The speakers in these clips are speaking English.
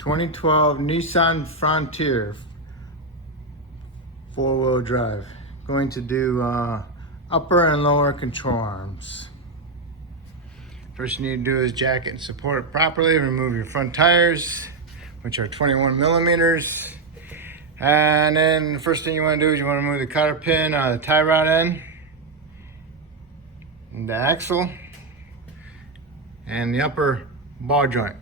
2012 Nissan Frontier, 4-wheel drive. Going to do upper and lower control arms. First you need to do is jack it and support it properly. Remove your front tires, which are 21 millimeters. And then the first thing you want to do is you want to remove the cotter pin out of the tie rod end, and the axle, and the upper ball joint.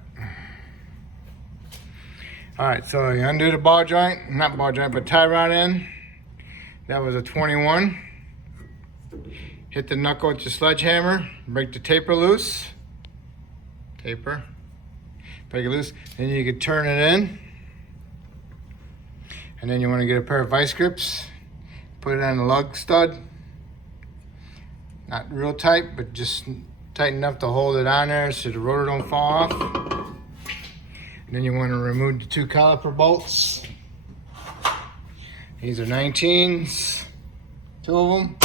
Alright, so you undo the ball joint, not ball joint, but tie rod end. That was a 21. Hit the knuckle with your sledgehammer, break the taper loose. Taper, break it loose. Then you can turn it in. And then you want to get a pair of vice grips, put it on the lug stud. Not real tight, but just tight enough to hold it on there so the rotor don't fall off. And then you want to remove the 2 caliper bolts. These are 19s, 2 of them.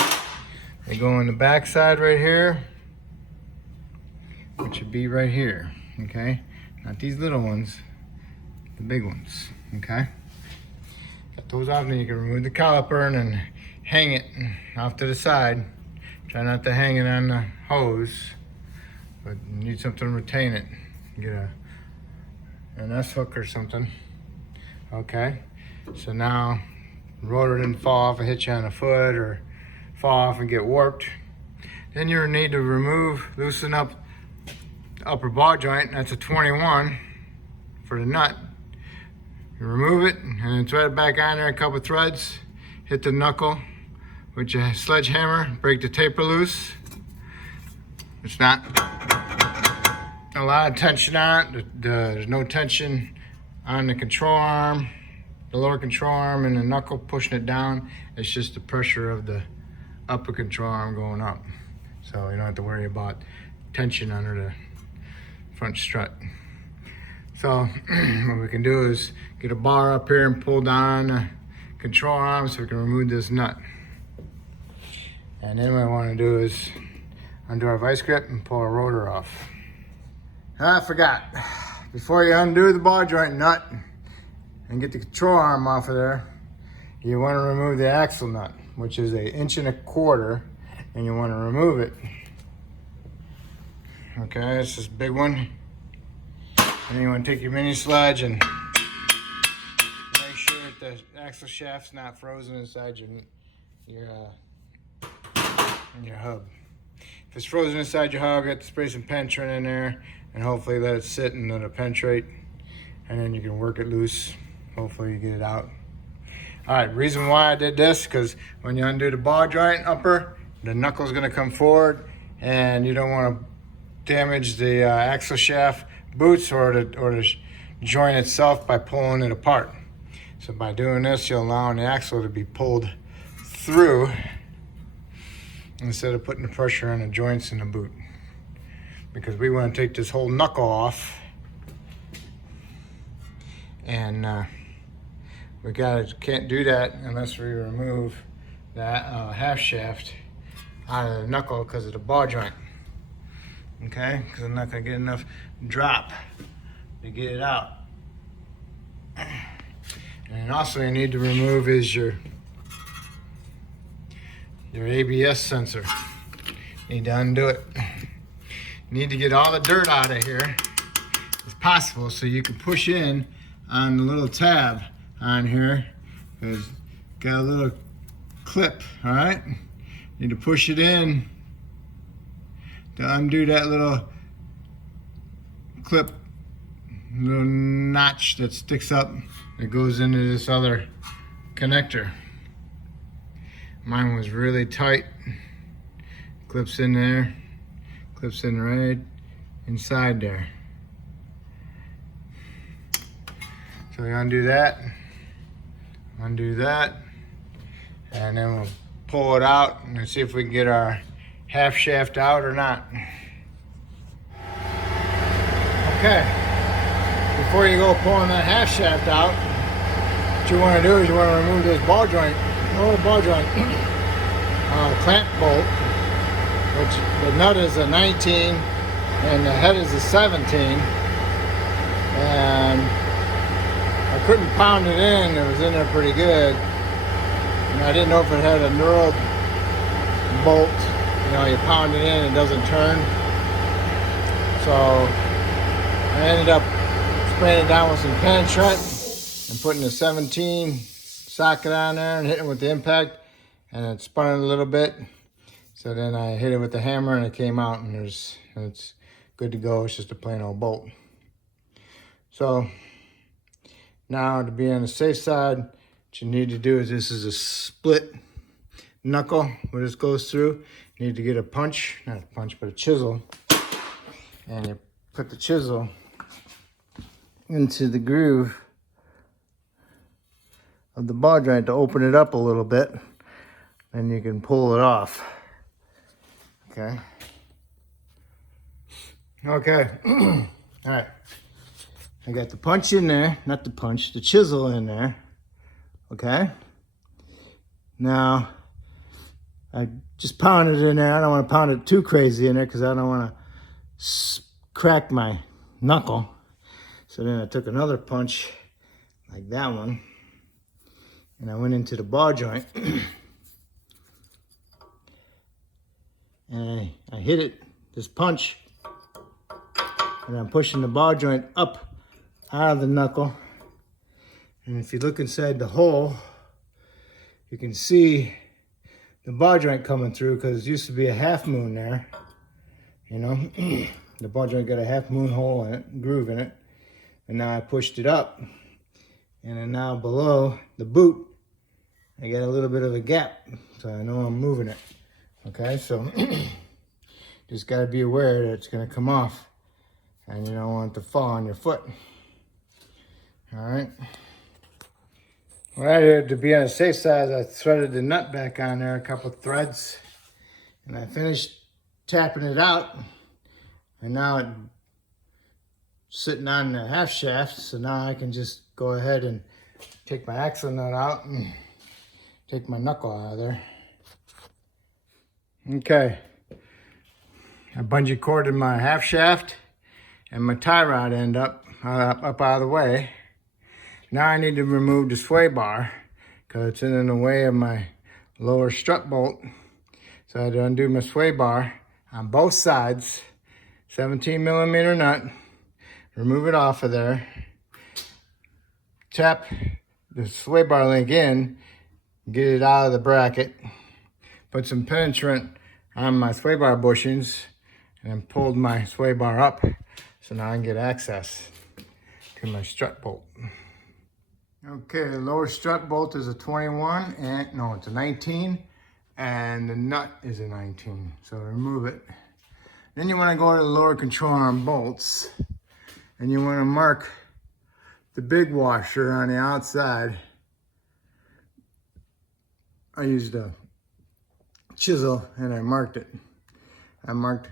They go on the back side right here, which should be right here, okay? Not these little ones, the big ones, okay? Got those off, then you can remove the caliper and then hang it off to the side. Try not to hang it on the hose, but you need something to retain it. Get an S-hook or something. Okay, so now the rotor didn't fall off and hit you on the foot or fall off and get warped. Then you need to loosen up the upper ball joint. That's a 21 for the nut. You remove it and then thread it back on there, a couple threads, hit the knuckle with your sledgehammer, break the taper loose. It's not a lot of tension on it. There's no tension on the control arm, the lower control arm and the knuckle pushing it down. It's just the pressure of the upper control arm going up. So you don't have to worry about tension under the front strut. So what we can do is get a bar up here and pull down the control arm so we can remove this nut. And then what I want to do is undo our vice grip and pull our rotor off. I forgot. Before you undo the ball joint nut and get the control arm off of there, you want to remove the axle nut, which is 1.25 inches, and you want to remove it. Okay, this is a big one. And then you want to take your mini sledge and make sure that the axle shaft's not frozen inside your hub. If it's frozen inside your hub, you have to spray some penetrant in there and hopefully let it sit and let it penetrate. And then you can work it loose. Hopefully you get it out. All right, reason why I did this, because when you undo the ball joint upper, the knuckle's gonna come forward and you don't want to damage the axle shaft boots or the joint itself by pulling it apart. So by doing this, you're allowing the axle to be pulled through instead of putting the pressure on the joints in the boot. Because we want to take this whole knuckle off, and we can't do that unless we remove that half shaft out of the knuckle because of the ball joint. Okay, because I'm not going to get enough drop to get it out. And also you need to remove is your ABS sensor. You need to undo it. You need to get all the dirt out of here as possible so you can push in on the little tab on here. It's got a little clip, all right? You need to push it in to undo that little clip, little notch that sticks up that goes into this other connector. Mine was really tight. Clips in there, clips in right inside there. So we undo that, and then we'll pull it out and see if we can get our half shaft out or not. Okay, before you go pulling that half shaft out, what you want to do is you want to remove this ball joint, clamp bolt, which the nut is a 19 and the head is a 17, and couldn't pound it in. It was in there pretty good. And I didn't know if it had a knurled bolt. You know, you pound it in, it doesn't turn. So I ended up spraying it down with some penetrant and putting a 17 socket on there and hitting it with the impact, and it spun it a little bit. So then I hit it with the hammer and it came out, and it's good to go. It's just a plain old bolt. So now, to be on the safe side, what you need to do is, this is a split knuckle where this goes through. You need to get a punch, not a punch, but a chisel. And you put the chisel into the groove of the ball joint to open it up a little bit. Then you can pull it off. Okay. Okay. All right. I got the punch in there, not the punch, the chisel in there. Okay. Now, I just pounded it in there. I don't want to pound it too crazy in there because I don't want to crack my knuckle. So then I took another punch like that one, and I went into the ball joint and I hit it, this punch, and I'm pushing the ball joint up out of the knuckle. And if you look inside the hole, you can see the ball joint coming through, because it used to be a half moon there. You know, the ball joint got a half moon hole in it, groove in it. And now I pushed it up. And then now below the boot, I got a little bit of a gap. So I know I'm moving it. Okay, so just got to be aware that it's going to come off. And you don't want it to fall on your foot. All right. What I did to be on the safe side, I threaded the nut back on there, a couple of threads, and I finished tapping it out. And now it's sitting on the half shaft, so now I can just go ahead and take my axle nut out and take my knuckle out of there. Okay. I bungee corded my half shaft and my tie rod end up out of the way. Now I need to remove the sway bar because it's in the way of my lower strut bolt. So I had to undo my sway bar on both sides, 17 millimeter nut, remove it off of there, tap the sway bar link in, get it out of the bracket, put some penetrant on my sway bar bushings, and then pulled my sway bar up so now I can get access to my strut bolt. Okay, the lower strut bolt is a 21, and no, it's a 19, and the nut is a 19, so remove it. Then you want to go to the lower control arm bolts, and you want to mark the big washer on the outside. I used a chisel and I marked it. I marked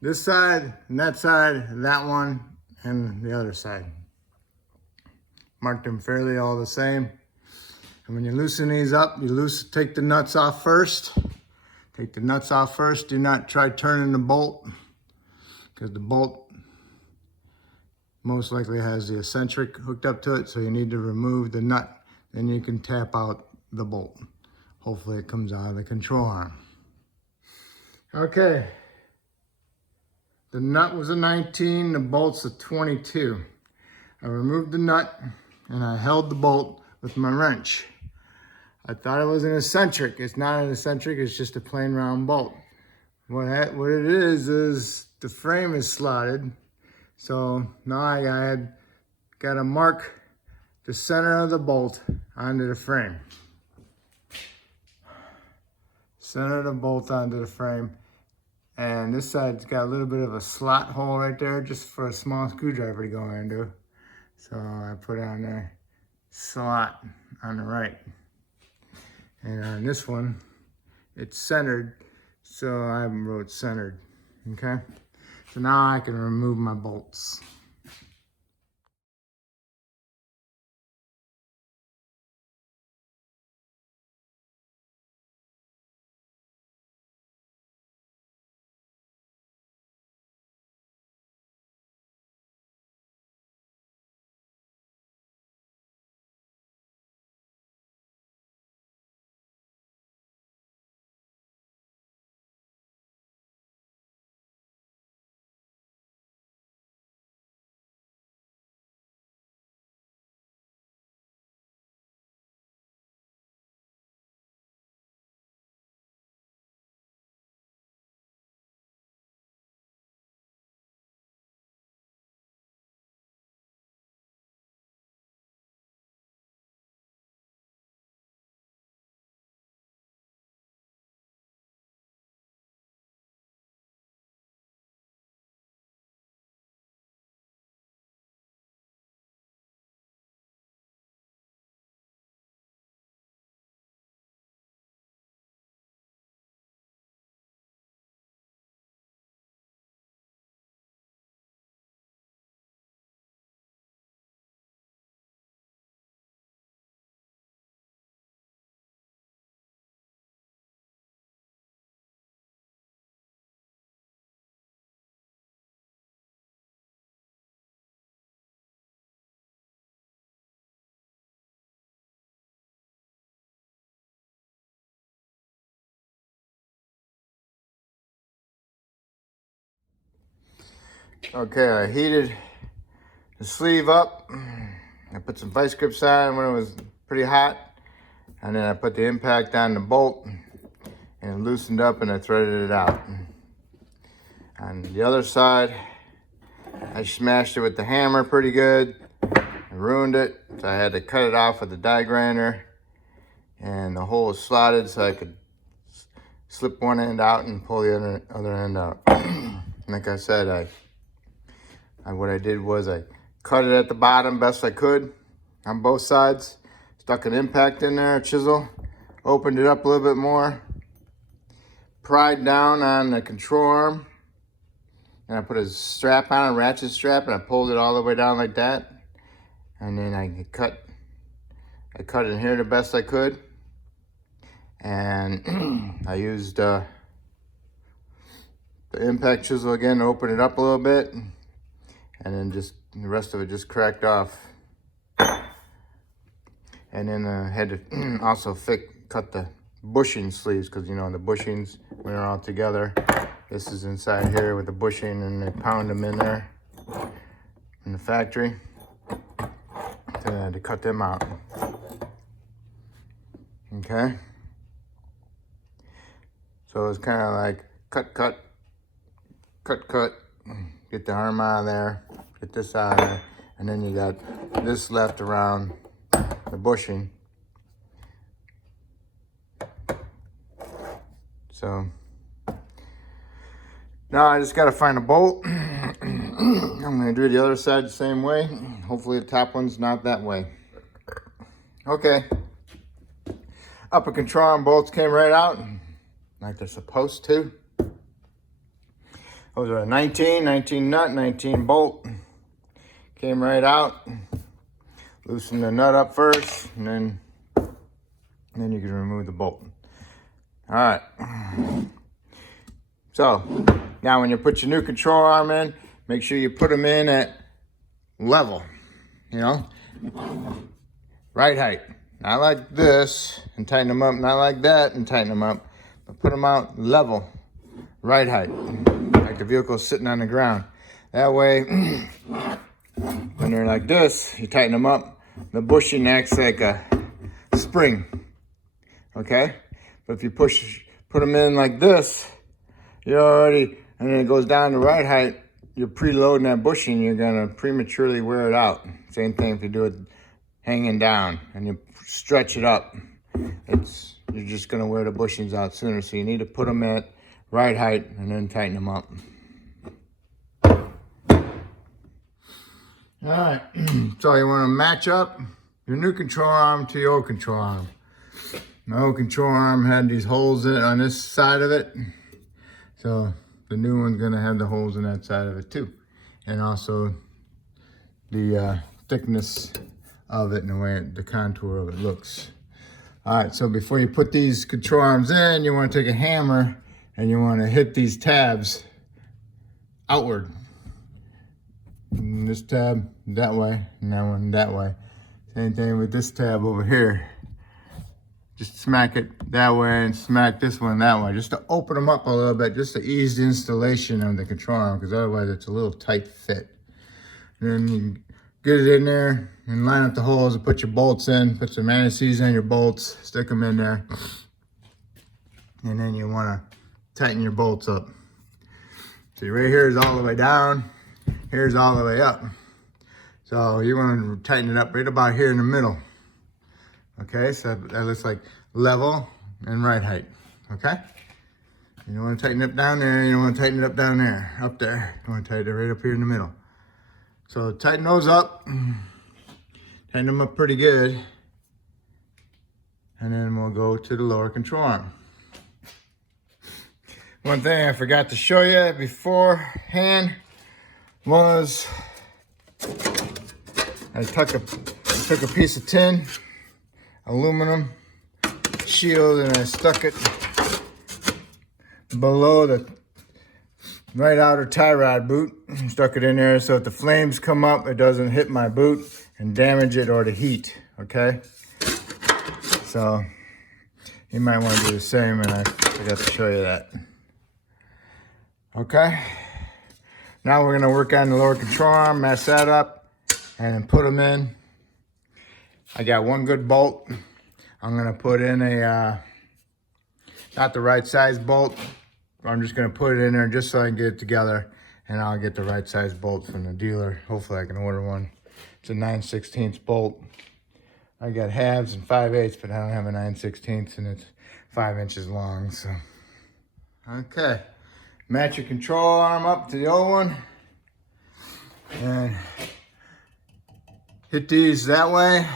this side, and that one, and the other side. Marked them fairly all the same. And when you loosen these up, take the nuts off first. Take the nuts off first. Do not try turning the bolt, because the bolt most likely has the eccentric hooked up to it, so you need to remove the nut. Then you can tap out the bolt. Hopefully it comes out of the control arm. Okay. The nut was a 19, the bolt's a 22. I removed the nut and I held the bolt with my wrench. I thought it was an eccentric. It's not an eccentric, it's just a plain round bolt. What it is the frame is slotted. So now I got to mark the center of the bolt onto the frame. Center the bolt onto the frame. And this side's got a little bit of a slot hole right there, just for a small screwdriver to go into. So I put on there, slot on the right. And on this one, it's centered, so I wrote centered, okay? So now I can remove my bolts. Okay, I heated the sleeve up. I put some vice grips on when it was pretty hot. And then I put the impact on the bolt and it loosened up and I threaded it out. On the other side, I smashed it with the hammer pretty good. I ruined it, so I had to cut it off with the die grinder. And the hole was slotted so I could slip one end out and pull the other end out. Like I said, what I did was I cut it at the bottom best I could on both sides. Stuck an impact in there, a chisel, opened it up a little bit more, pried down on the control arm, and I put a strap on, a ratchet strap, and I pulled it all the way down like that. And then I cut in here the best I could. And I used the impact chisel again to open it up a little bit. And then just the rest of it just cracked off. And then I had to also cut the bushing sleeves, because you know the bushings, when they're all together, this is inside here with the bushing, and they pound them in there in the factory. So I had to cut them out. Okay. So it's kind of like cut, get the arm out of there, get this out of there, and then you got this left around the bushing. So now I just got to find a bolt. I'm going to do the other side the same way. Hopefully the top one's not that way. Okay. Upper control arm bolts came right out like they're supposed to. Those are a 19 nut, 19 bolt. Came right out. Loosen the nut up first, and then you can remove the bolt. All right. So now when you put your new control arm in, make sure you put them in at level, you know, right height. Not like this and tighten them up, not like that and tighten them up, but put them out level, right height, like the vehicle's sitting on the ground. That way, when they're like this, you tighten them up, the bushing acts like a spring, okay? But if you put them in like this, you're already, and then it goes down to right height, you're preloading that bushing, you're gonna prematurely wear it out. Same thing if you do it hanging down and you stretch it up, you're just gonna wear the bushings out sooner. So you need to put them at right height and then tighten them up. All right, so you wanna match up your new control arm to your old control arm. My old control arm had these holes in it on this side of it. So the new one's gonna have the holes in that side of it too. And also the thickness of it and the way the contour of it looks. All right, so before you put these control arms in, you wanna take a hammer and you wanna hit these tabs outward. And this tab that way, and that one that way. Same thing with this tab over here. Just smack it that way and smack this one that way, just to open them up a little bit, just to ease the installation of the control arm, because otherwise it's a little tight fit. And then you get it in there and line up the holes and put your bolts in, put some anti-seize on your bolts, stick them in there. And then you want to tighten your bolts up. See, right here is all the way down, here's all the way up. So you want to tighten it up right about here in the middle. Okay, so that looks like level and right height, okay? You don't want to tighten it up down there, you don't want to tighten it up down there, up there. You want to tighten it right up here in the middle. So tighten those up, tighten them up pretty good, and then we'll go to the lower control arm. One thing I forgot to show you beforehand was I took a piece of tin, aluminum shield, and I stuck it below the right outer tie rod boot. Stuck it in there so if the flames come up, it doesn't hit my boot and damage it or the heat, okay? So you might want to do the same, and I forgot to show you that. Okay, Now we're gonna work on the lower control arm, mess that up, and put them in. I got one good bolt. I'm gonna put in a, not the right size bolt. I'm just gonna put it in there just so I can get it together, and I'll get the right size bolt from the dealer. Hopefully I can order one. It's a 9/16 bolt. I got halves and 5/8, but I don't have a 9/16, and it's 5 inches long, so. Okay, match your control arm up to the old one, and hit these that way,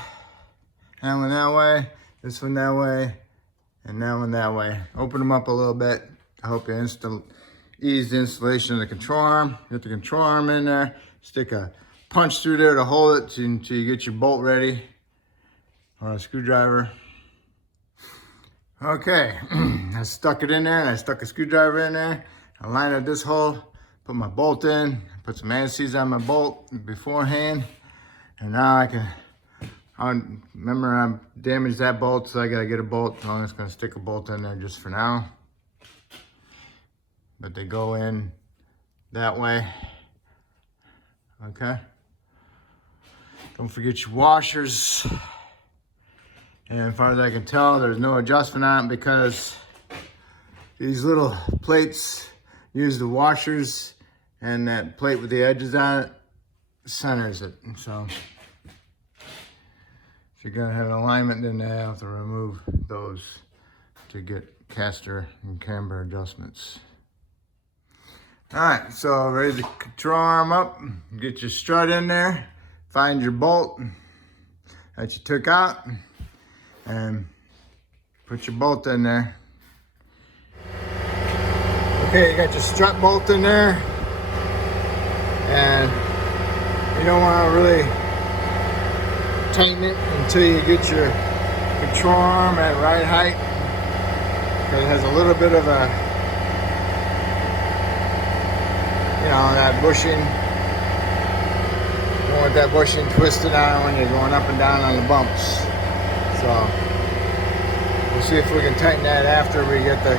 that one that way, this one that way, and that one that way. Open them up a little bit. I hope you ease the installation of the control arm. Get the control arm in there, stick a punch through there to hold it until you get your bolt ready, or a screwdriver. Okay, I stuck it in there, and I stuck a screwdriver in there. I lined up this hole, put my bolt in, put some anti-seize on my bolt beforehand, and now I remember I damaged that bolt, so I gotta get a bolt. So I'm just gonna stick a bolt in there just for now. But they go in that way, okay? Don't forget your washers. And as far as I can tell, there's no adjustment on it because these little plates use the washers, and that plate with the edges on it centers it. So if you're gonna have an alignment, then they have to remove those to get caster and camber adjustments. All right, so raise the control arm up, get your strut in there, find your bolt that you took out, and put your bolt in there. Okay, you got your strut bolt in there, and you don't want to really tighten it until you get your control arm at right height, because it has a little bit of a, you know, that bushing. You don't want that bushing twisted on when you're going up and down on the bumps. So we'll see if we can tighten that after we get the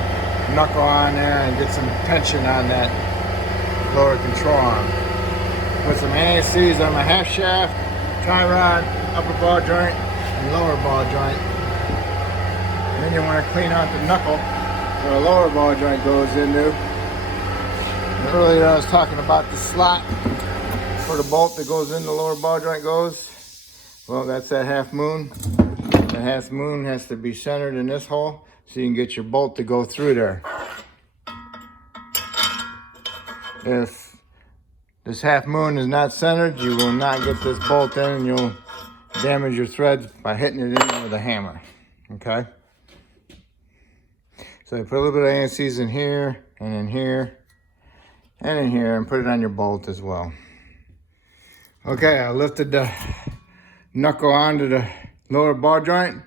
knuckle on there and get some tension on that lower control arm. Put some anti-seize on my half shaft, tie rod, upper ball joint, and lower ball joint. And then you want to clean out the knuckle where the lower ball joint goes into. And earlier I was talking about the slot where the bolt that goes in the lower ball joint goes. Well, that's that half moon. The half moon has to be centered in this hole so you can get your bolt to go through there. If this half moon is not centered, you will not get this bolt in, and you'll damage your threads by hitting it in with a hammer, okay? So I put a little bit of anti-seize in here, and in here, and in here, and put it on your bolt as well. Okay, I lifted the knuckle onto the lower ball joint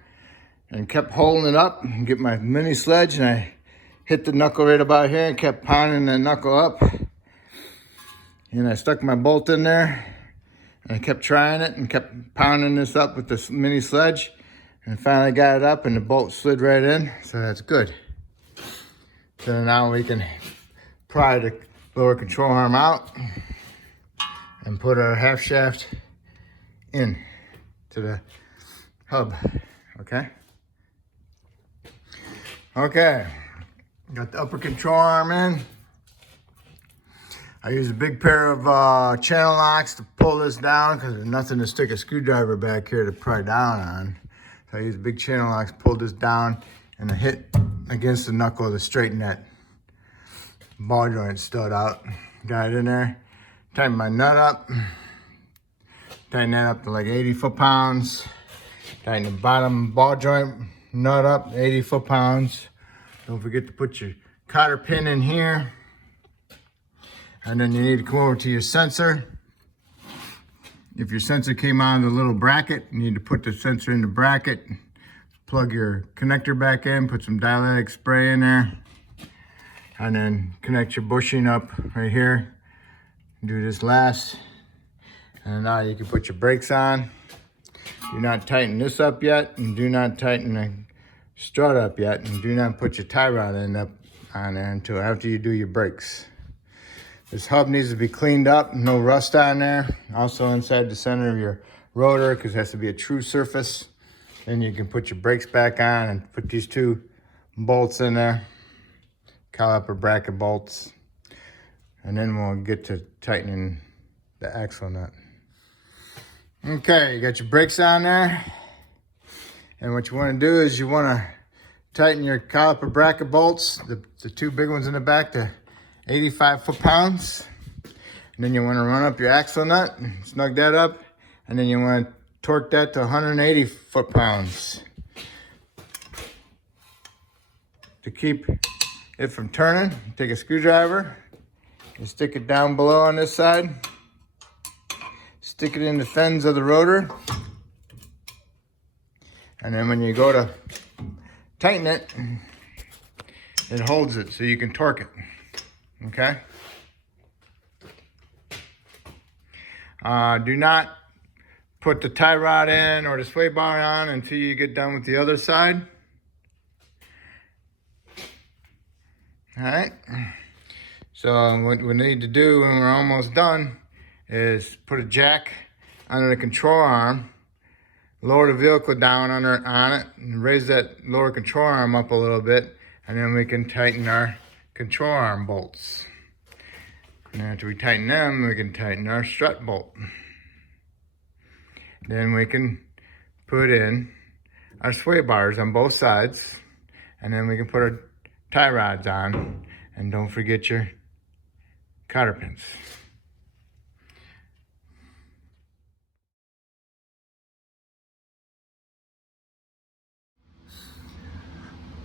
and kept holding it up and get my mini sledge, and I hit the knuckle right about here and kept pounding the knuckle up. And I stuck my bolt in there, and I kept trying it and kept pounding this up with this mini sledge, and finally got it up and the bolt slid right in, so that's good. So now we can pry the lower control arm out and put our half shaft in to the hub, okay? Okay, got the upper control arm in. I use a big pair of channel locks to pull this down because there's nothing to stick a screwdriver back here to pry down on. So I use big channel locks, pull this down, and I hit against the knuckle to straighten that ball joint stud out. Got it in there, tighten my nut up, tighten that up to like 80 foot-pounds. Tighten the bottom ball joint nut up, 80 foot-pounds. Don't forget to put your cotter pin in here. And then you need to come over to your sensor. If your sensor came out of the little bracket, you need to put the sensor in the bracket. Plug your connector back in, put some dielectric spray in there. And then connect your bushing up right here. Do this last. And now you can put your brakes on. Do not tighten this up yet, and do not tighten the strut up yet, and do not put your tie rod end up on there until after you do your brakes. This hub needs to be cleaned up, no rust on there. Also inside the center of your rotor, because it has to be a true surface. Then you can put your brakes back on and put these 2 bolts in there, caliper bracket bolts. And then we'll get to tightening the axle nut. Okay, you got your brakes on there. And what you want to do is you want to tighten your caliper bracket bolts, the 2 big ones in the back, to 85 foot-pounds. And then you want to run up your axle nut, snug that up, and then you want to torque that to 180 foot-pounds. To keep it from turning, take a screwdriver and stick it down below on this side. Stick it in the fins of the rotor. And then when you go to tighten it, it holds it so you can torque it. Okay? Do not put the tie rod in or the sway bar on until you get done with the other side. All right? So what we need to do when we're almost done is put a jack under the control arm, lower the vehicle down on it, and raise that lower control arm up a little bit, and then we can tighten our control arm bolts. And after we tighten them, we can tighten our strut bolt. Then we can put in our sway bars on both sides, and then we can put our tie rods on, and don't forget your cotter pins.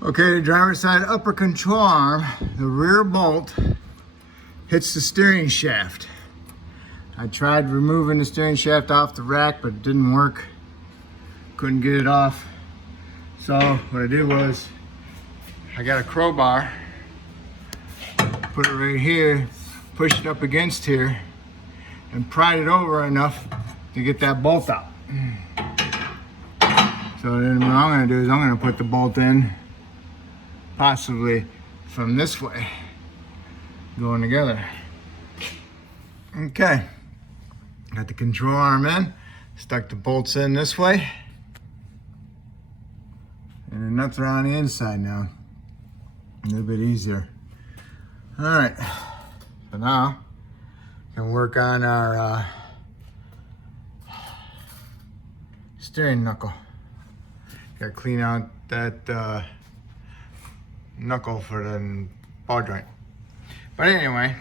Okay, the driver's side upper control arm, the rear bolt hits the steering shaft. I tried removing the steering shaft off the rack, but it didn't work. Couldn't get it off. So what I did was, I got a crowbar, put it right here, pushed it up against here, and pried it over enough to get that bolt out. So then what I'm gonna do is I'm gonna put the bolt in, possibly from this way, going together. Okay, got the control arm in, stuck the bolts in this way, and the nuts are on the inside now. A little bit easier. All right, so now we can work on our steering knuckle. Gotta clean out that knuckle for the ball joint. But anyway,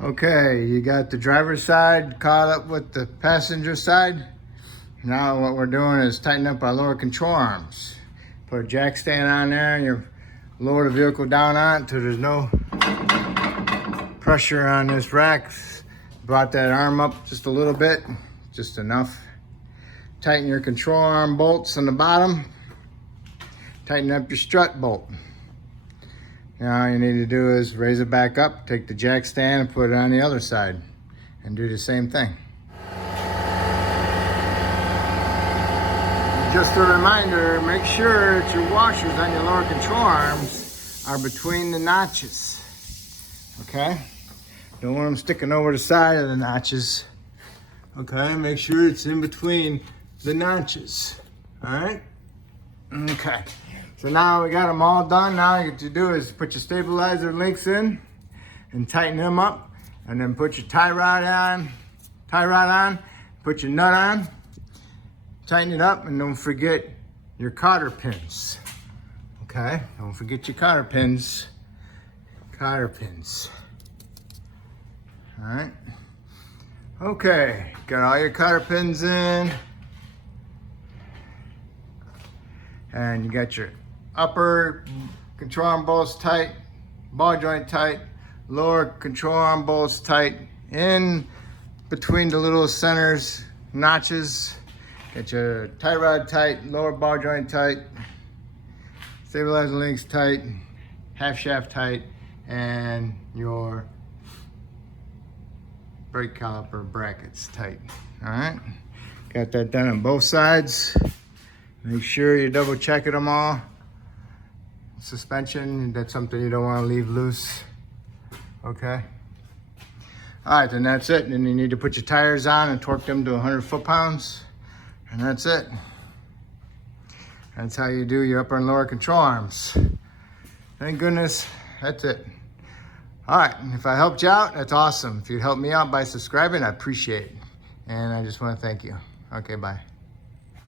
okay, you got the driver's side caught up with the passenger side. Now what we're doing is tighten up our lower control arms. Put a jack stand on there and you lower the vehicle down on it so there's no pressure on this rack. Brought that arm up just a little bit, just enough. Tighten your control arm bolts on the bottom. Tighten up your strut bolt. Now all you need to do is raise it back up, take the jack stand and put it on the other side and do the same thing. Just a reminder, make sure that your washers on your lower control arms are between the notches. Okay? Don't want them sticking over the side of the notches. Okay, make sure it's in between the notches. All right? Okay. So now we got them all done. Now what you do is put your stabilizer links in and tighten them up, and then put your tie rod on, put your nut on, tighten it up, and don't forget your cotter pins. Okay, don't forget your cotter pins. Cotter pins. All right. Okay, got all your cotter pins in, and you got your upper control arm bolts tight, ball joint tight, lower control arm bolts tight, in between the little centers, notches. Get your tie rod tight, lower ball joint tight, stabilizer links tight, half shaft tight, and your brake caliper brackets tight. All right, got that done on both sides. Make sure you double check them all. Suspension, that's something you don't want to leave loose. Okay. All right, then that's it. Then you need to put your tires on and torque them to 100 foot-pounds, and that's it. That's how you do your upper and lower control arms. Thank goodness, that's it. All right, and if I helped you out, that's awesome. If you'd help me out by subscribing, I appreciate it. And I just want to thank you. Okay, bye.